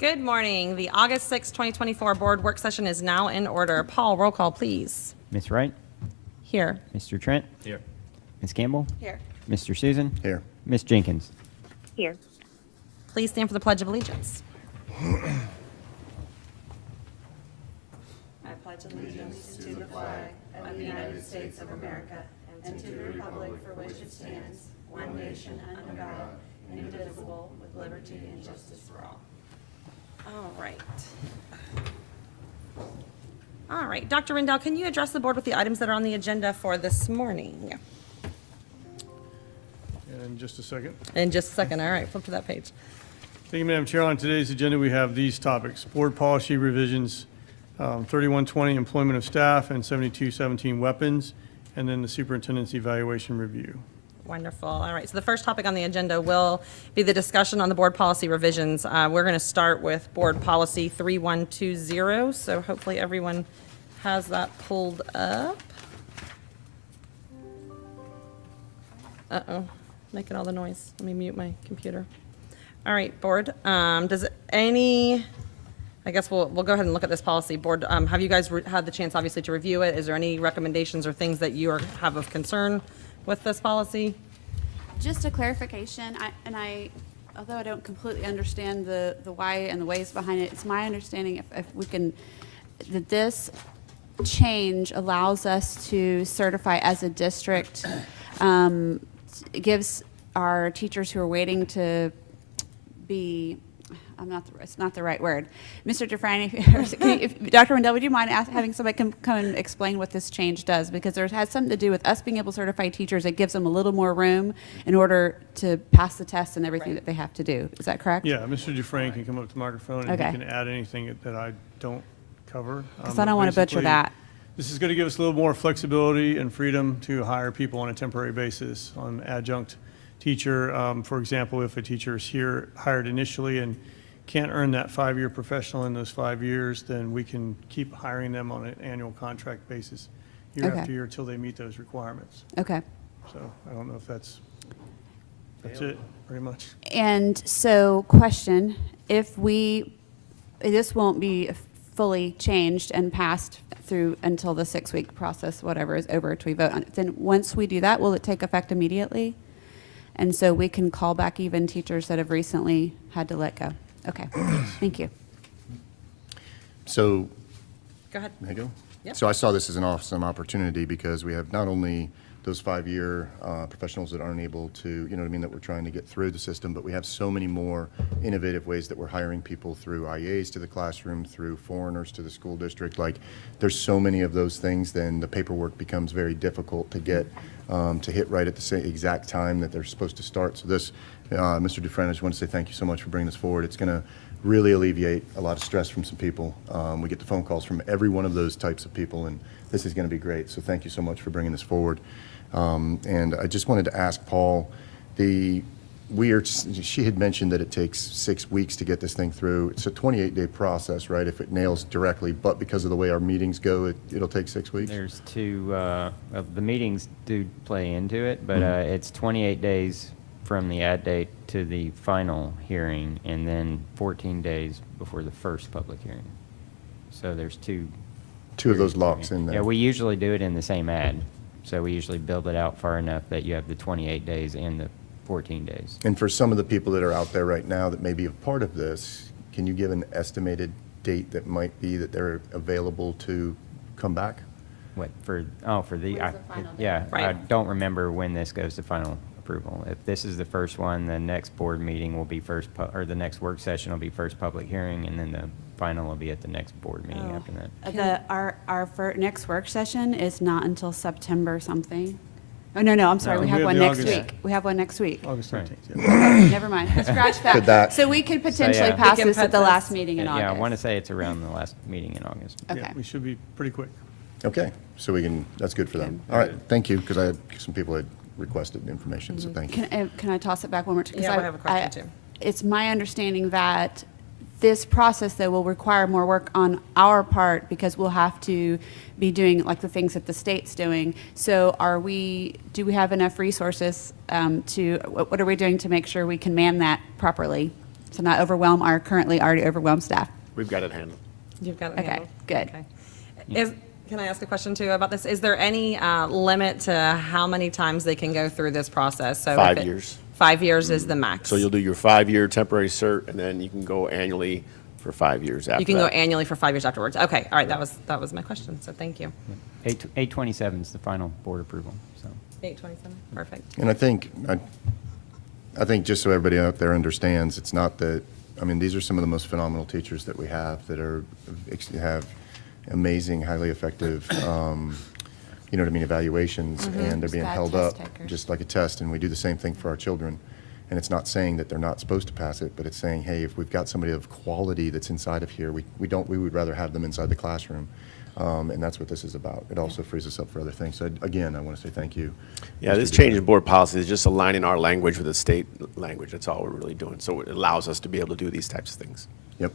Good morning. The August 6, 2024 board work session is now in order. Paul, roll call, please. Ms. Wright, Here. Mr. Trent, Here. Ms. Campbell, Here. Mr. Susan, Here. Ms. Jenkins. Here. Please stand for the Pledge of Allegiance. I pledge allegiance to the flag of the United States of America and to the republic for which it stands, one nation under God, indivisible, with liberty and justice for all. All right. All right, Dr. Rendell, can you address the board with the items that are on the agenda for this morning? In just a second. In just a second. All right, flip to that page. Thank you, Madam Chair. On today's agenda, we have these topics: board policy revisions, 3120 employment of staff, and 7217 weapons, and then the superintendent's evaluation review. Wonderful. All right, so the first topic on the agenda will be the discussion on the board policy revisions. We're going to start with board policy 3120, so hopefully everyone has that pulled up. Uh-oh, making all the noise. Let me mute my computer. All right, board, does any, I guess we'll go ahead and look at this policy. Board, have you guys had the chance, obviously, to review it? Is there any recommendations or things that you have of concern with this policy? Just a clarification, although I don't completely understand the why and the ways behind it, it's my understanding if we can, that this change allows us to certify as a district, it gives our teachers who are waiting to be, it's not the right word. Mr. Dufresne, Dr. Rendell, would you mind having somebody come and explain what this change does? Because it has something to do with us being able to certify teachers. It gives them a little more room in order to pass the test and everything that they have to do. Is that correct? Yeah, Mr. Dufresne can come up to the microphone and Okay. he can add anything that I don't cover. Because I don't want to butcher Basically, that. This is going to give us a little more flexibility and freedom to hire people on a temporary basis on adjunct teacher. For example, if a teacher is hired initially and can't earn that 5-year professional in those 5 years, then we can keep hiring them on an annual contract basis year Okay. after year until they meet those requirements. Okay. So I don't know if that's it, pretty much. And so, question, this won't be fully changed and passed through until the 6-week process, whatever is over, till we vote on it. Then once we do that, will it take effect immediately? And so we can call back even teachers that have recently had to let go. Okay, thank you. So, Go ahead. may I go? Yep. So I saw this as an awesome opportunity because we have not only those 5-year professionals that aren't able to, you know what I mean, that we're trying to get through the system, but we have so many more innovative ways that we're hiring people through IAs to the classroom, through foreigners to the school district. Like, there's so many of those things, then the paperwork becomes very difficult to get to hit right at the same exact time that they're supposed to start. So this, Mr. Dufresne, I just want to say thank you so much for bringing this forward. It's going to really alleviate a lot of stress from some people. We get the phone calls from every one of those types of people, and this is going to be great. So thank you so much for bringing this forward. And I just wanted to ask Paul, she had mentioned that it takes 6 weeks to get this thing through. It's a 28-day process, right, if it nails directly, but because of the way our meetings go, it'll take 6 weeks? There's two, the meetings do play into it, but it's 28 days from the ad date to the final hearing, and then 14 days before the first public hearing. So there's two Two of those locks in there. Yeah, we usually do it in the same ad. So we usually build it out far enough that you have the 28 days and the 14 days. And for some of the people that are out there right now that may be a part of this, can you give an estimated date that might be that they're available to come back? What, for the, When's the final date? yeah, I Right. don't remember when this goes to final approval. If this is the first one, the next board meeting will be or the next work session will be first public hearing, and then the final will be at the next board meeting after that. Our next work session is not until September something. Oh, no, I'm sorry, No, we we have have one the next August- week. We have one next week. August Right. 13th, yeah. Never mind, scratch Could that- that. So we could potentially yeah. pass We can this at put the this- last meeting in Yeah, August. I want to say it's around the last meeting in August. Okay. Yeah, we should be pretty quick. Okay, so we can, that's good for them. All right, thank you, because I had some people had requested information, so thank you. Can I toss it back one more time? 'Cause Yeah, we have a question, too. It's my understanding that this process, though, will require more work on our part because we'll have to be doing like the things that the state's doing. So do we have enough resources what are we doing to make sure we can man that properly? to not overwhelm our currently already overwhelmed staff. We've got it handled. You've got it Okay, handled? good. Okay. Can I ask a question too about this? Is there any limit to how many times they can go through this process? So if 5 it- years. 5 years is the max? So you'll do your 5-year temporary cert, and then you can go annually for 5 years after You can go that. annually for 5 years afterwards. Okay, all right, that was my question, so thank you. 8/27 is the final board approval, so. 827, perfect. And I think just so everybody out there understands, it's not that, I mean, these are some of the most phenomenal teachers that we have that have amazing, highly effective, you know what I mean, evaluations, and they're being Bad held test up takers. just like a test, and we do the same thing for our children. And it's not saying that they're not supposed to pass it, but it's saying, hey, if we've got somebody of quality that's inside of here, we would rather have them inside the classroom. And that's what this is about. It also frees us up for other things. So again, I want to say thank you. Yeah, Mr. this Duquette. change in board policy is just aligning our language with the state language. That's all we're really doing. So it allows us to be able to do these types of things. Yep.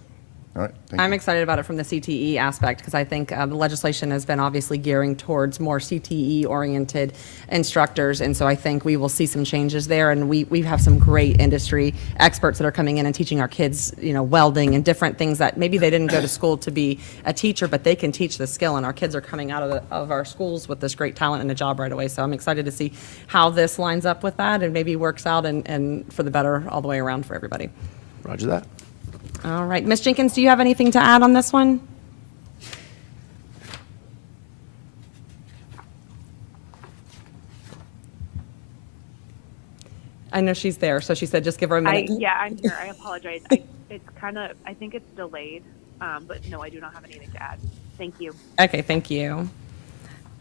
All right, thank I'm you. excited about it from the CTE aspect, because I think the legislation has been obviously gearing towards more CTE-oriented instructors, and so I think we will see some changes there, and we have some great industry experts that are coming in and teaching our kids, you know, welding and different things that maybe they didn't go to school to be a teacher, but they can teach the skill, and our kids are coming out of our schools with this great talent and a job right away, so I'm excited to see how this lines up with that and maybe works out and for the better all the way around for everybody. Roger that. All right, Ms. Jenkins, do you have anything to add on this one? I know she's there, so she said just give her a minute. Yeah, I'm here. I apologize. I think it's delayed, but no, I do not have anything to add. Thank you. Okay, thank you.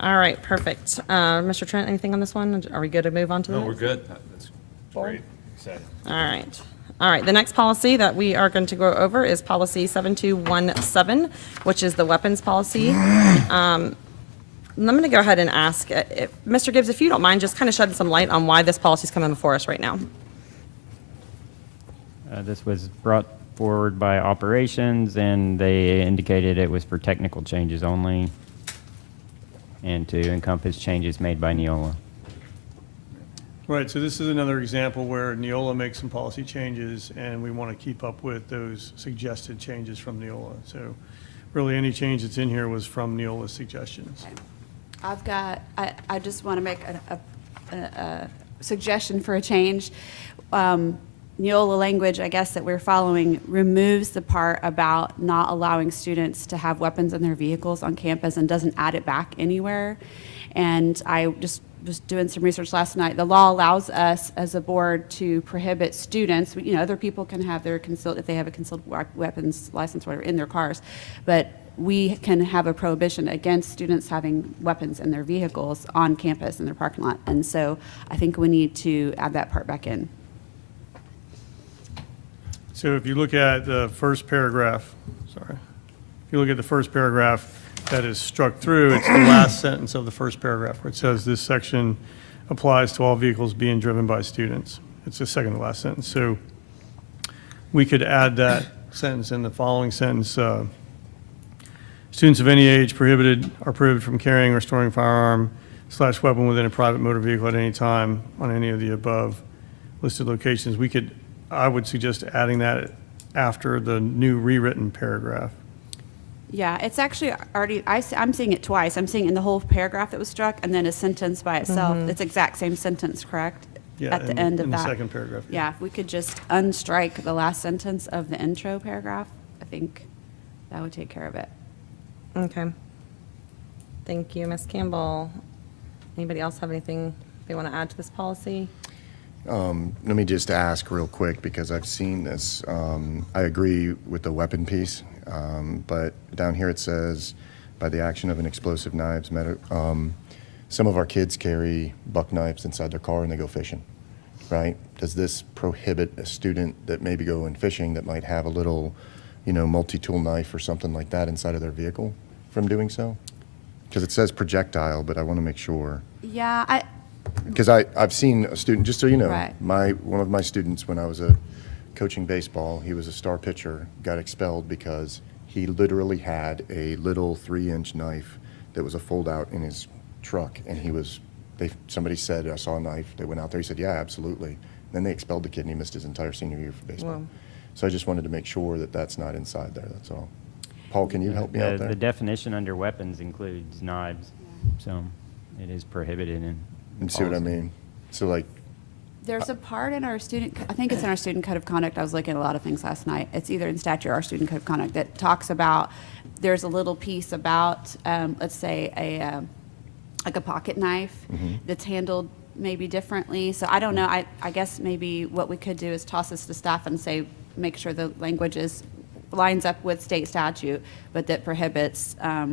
All right, perfect. Mr. Trent, anything on this one? Are we good to move on to the No, next? we're good. That's great. Excited. All right. All right, the next policy that we are going to go over is policy 7217, which is the weapons policy. I'm going to go ahead and ask, Mr. Gibbs, if you don't mind, just kind of shed some light on why this policy is coming before us right now. This was brought forward by operations, and they indicated it was for technical changes only and to encompass changes made by Neola. Right, so this is another example where Neola makes some policy changes, and we want to keep up with those suggested changes from Neola. So really, any change that's in here was from Neola's suggestions. I just want to make a suggestion for a change. Neola language, I guess, that we're following removes the part about not allowing students to have weapons in their vehicles on campus and doesn't add it back anywhere. And I just was doing some research last night. The law allows us as a board to prohibit students, you know, other people can have their concealed, if they have a concealed weapons license or whatever in their cars, but we can have a prohibition against students having weapons in their vehicles on campus in their parking lot. And so I think we need to add that part back in. So if you look at the first paragraph, sorry, if you look at the first paragraph that is struck through, it's the last sentence of the first paragraph where it says this section applies to all vehicles being driven by students. It's the second to last sentence. So we could add that sentence in the following sentence. Students of any age are prohibited from carrying or storing firearm/weapon within a private motor vehicle at any time on any of the above listed locations. I would suggest adding that after the new rewritten paragraph. Yeah, it's actually already, I'm seeing it twice. I'm seeing it in the whole paragraph that was struck and then a sentence by itself. It's exact same sentence, correct? Yeah, At the in- end of in the that. second paragraph, yeah. Yeah, if we could just unstrike the last sentence of the intro paragraph, I think that would take care of it. Okay. Thank you, Ms. Campbell. Anybody else have anything they want to add to this policy? Let me just ask real quick, because I've seen this. I agree with the weapon piece, but down here it says, by the action of an explosive knives, some of our kids carry buck knives inside their car and they go fishing, right? Does this prohibit a student that maybe going fishing that might have a little, multi-tool knife or something like that inside of their vehicle from doing so? Because it says projectile, but I want to make sure. Yeah, Because I've seen a student, just so you know, Right. one of my students, when I was coaching baseball, he was a star pitcher, got expelled because he literally had a little 3-inch knife that was a fold-out in his truck, and somebody said, I saw a knife. They went out there. He said, yeah, absolutely. Then they expelled the kid, and he missed his entire senior year for baseball. Whoa. So I just wanted to make sure that that's not inside there, that's all. Paul, can you help me out The there? definition under weapons includes knives, so it is prohibited in. You see what I policy. mean? So like, There's a part in our student, I think it's in our student code of conduct, I was looking at a lot of things last night. It's either in statute or our student code of conduct that talks about, there's a little piece about, let's say, like a pocket knife that's handled maybe differently. So I don't know, I guess maybe what we could do is toss this to staff and say, make sure the language lines up with state statute, but that prohibits, that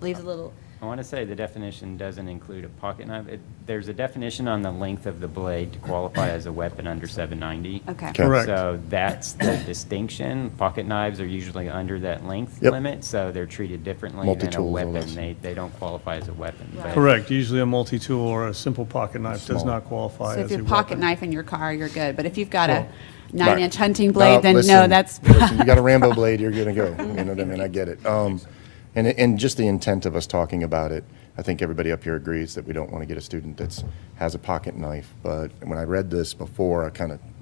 leaves a little. I want to say the definition doesn't include a pocket knife. There's a definition on the length of the blade to qualify as a weapon under 790. Okay. Correct. So that's the distinction. Pocket knives are usually under that length Yep. limit, so they're treated differently than a Multi-tools, all weapon. those. They don't qualify as a weapon. Right. but- Correct. Usually a multi-tool or a simple pocket knife does Small. not qualify So as if a you have a pocket weapon. knife in your car, you're good. But if you've got a Well, 9-inch hunting no, blade, then no, listen, that's. listen, you got a Rambo blade, you're gonna go, you know what I mean, I get it. And just the intent of us talking about it, I think everybody up here agrees that we don't want to get a student has a pocket knife. But when I read this before,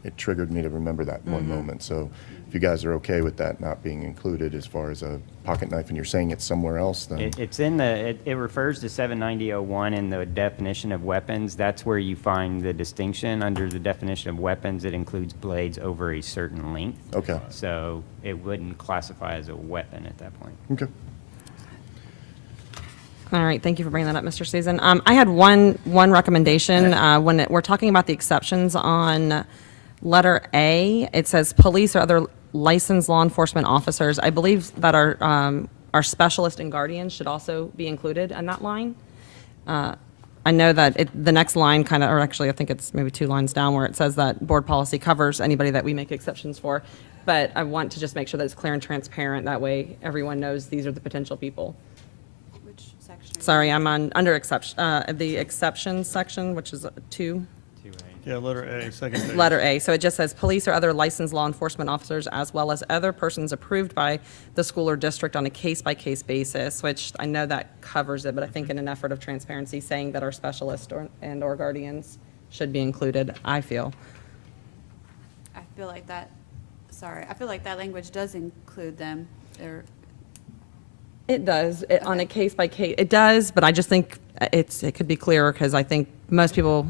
it triggered me to remember that one moment. So if you guys are okay with that not being included as far as a pocket knife, and you're saying it's somewhere else, then. It's in it refers to 790.01 in the definition of weapons. That's where you find the distinction. Under the definition of weapons, it includes blades over a certain length. Okay. So it wouldn't classify as a weapon at that point. Okay. All right, thank you for bringing that up, Mr. Susan. I had one recommendation. When we're talking about the exceptions on letter A, it says police or other licensed law enforcement officers. I believe that our specialist and guardians should also be included in that line. I know that the next line kind of, or actually I think it's maybe 2 lines down where it says that board policy covers anybody that we make exceptions for. But I want to just make sure that it's clear and transparent. That way everyone knows these are the potential people. Which section? Sorry, I'm under exception, the exceptions section, which is 2, Yeah, letter A, second page. letter A. So it just says police or other licensed law enforcement officers as well as other persons approved by the school or district on a case-by-case basis, which I know that covers it, but I think in an effort of transparency, saying that our specialists or guardians should be included, I feel. I feel like that language does include them. It does, on a case-by-case, it does, but I just think it could be clearer because I think most people,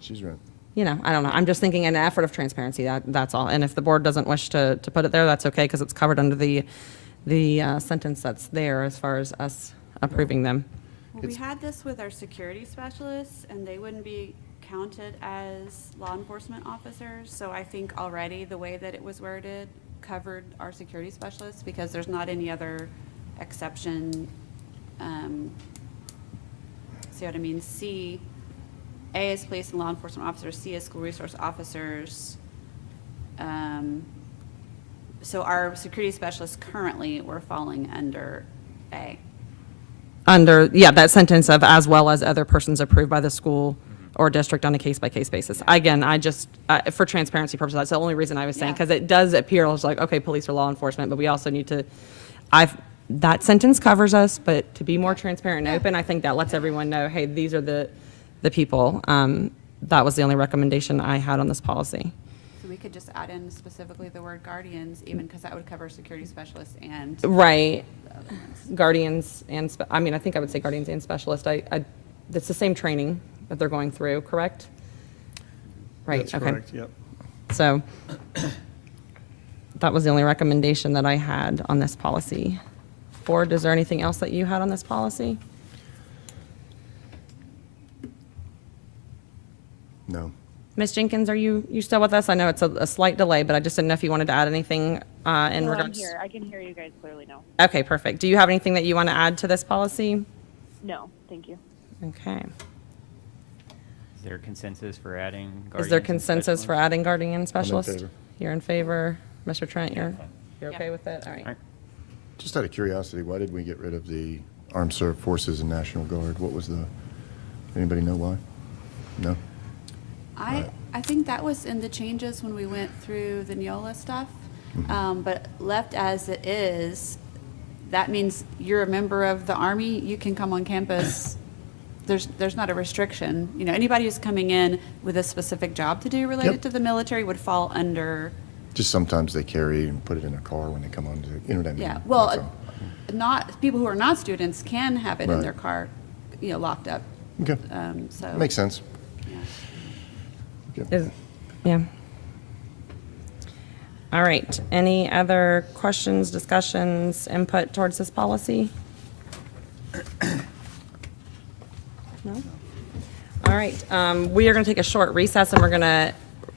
She's right. I don't know. I'm just thinking in an effort of transparency, that's all. And if the board doesn't wish to put it there, that's okay, because it's covered under the sentence that's there as far as us approving them. Well, we had this with our security specialists, and they wouldn't be counted as law enforcement officers. So I think already the way that it was worded covered our security specialists, because there's not any other exception. See what I mean? C, A is police and law enforcement officers, C is school resource officers. So our security specialists currently were falling under A. That sentence of as well as other persons approved by the school or district on a case-by-case basis. Again, I just, for transparency purposes, that's the only reason I was saying, Yeah. because it does appear, it's like, okay, police or law enforcement, but we also need to, that sentence covers us, but to be more transparent and open, I think that lets everyone know, hey, these are the people. That was the only recommendation I had on this policy. So we could just add in specifically the word guardians, even because that would cover security specialists and. Right. the other ones. Guardians and, I think I would say guardians and specialist. It's the same training that they're going through, correct? Right, That's okay. correct, yep. So that was the only recommendation that I had on this policy. Board, is there anything else that you had on this policy? No. Ms. Jenkins, are you still with us? I know it's a slight delay, but I just didn't know if you wanted to add anything in No, I'm regards. here. I can hear you guys clearly now. Okay, perfect. Do you have anything that you want to add to this policy? No, thank you. Okay. Is there consensus for adding guardians? Is there and consensus for specialists? adding guardian and specialist? favor. You're in favor? Mr. Trent, you're Yeah. okay with it? All right. All right. Just out of curiosity, why did we get rid of the Armed Forces and National Guard? What was anybody know why? No? I think that was in the changes when we went through the Neola stuff. But left as it is, that means you're a member of the Army, you can come on campus there's not a restriction. You know, anybody who's coming in with a specific job to do related Yep. to the military would fall under, Just sometimes they carry and put it in their car when they come on to, you know what I mean? yeah, well, That's all. not, people who are not students can have it in Right. their car, you know, locked up, Okay, so. makes sense. yeah. Okay. Yeah. All right. Any other questions, discussions, input towards this policy? No? All right. We are going to take a short recess, and we're going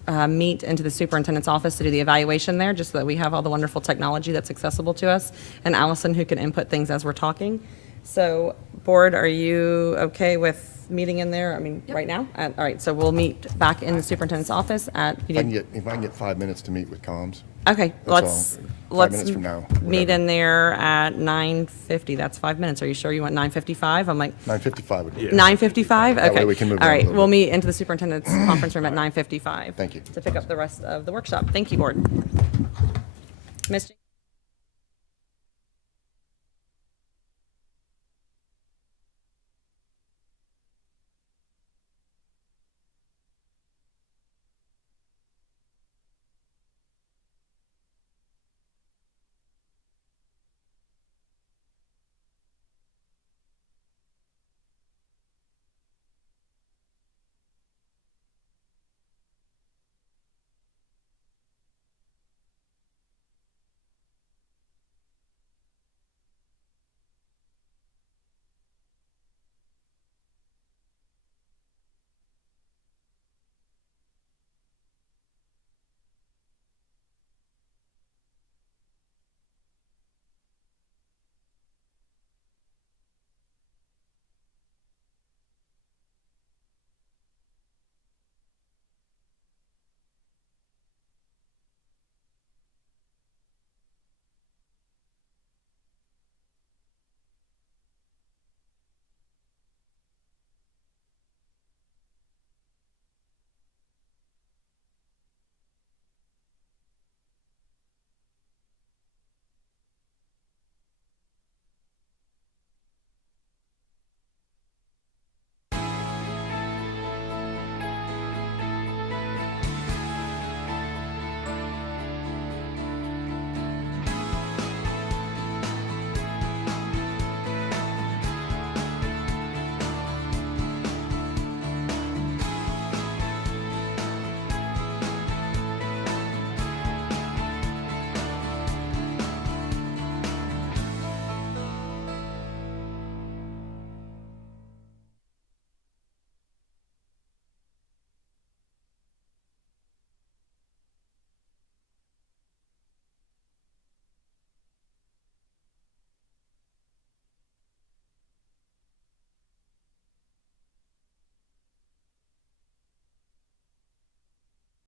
to meet into the superintendent's office to do the evaluation there, just so that we have all the wonderful technology that's accessible to us, and Allison, who can input things as we're talking. So, board, are you okay with meeting in there? I mean, right now? All right, so we'll meet back in the superintendent's office at. If I can get 5 minutes to meet with comms, Okay, That's all. 5 minutes from now, meet whatever. in there at 9:50. That's 5 minutes. Are you sure you want 9:55? I'm like, 9:55 would be. 9:55? That way Okay. we can move All on a right, little we'll bit. meet into the superintendent's conference room at 9:55. Thank you. To pick up the rest of the workshop. Thank you, board. Ms.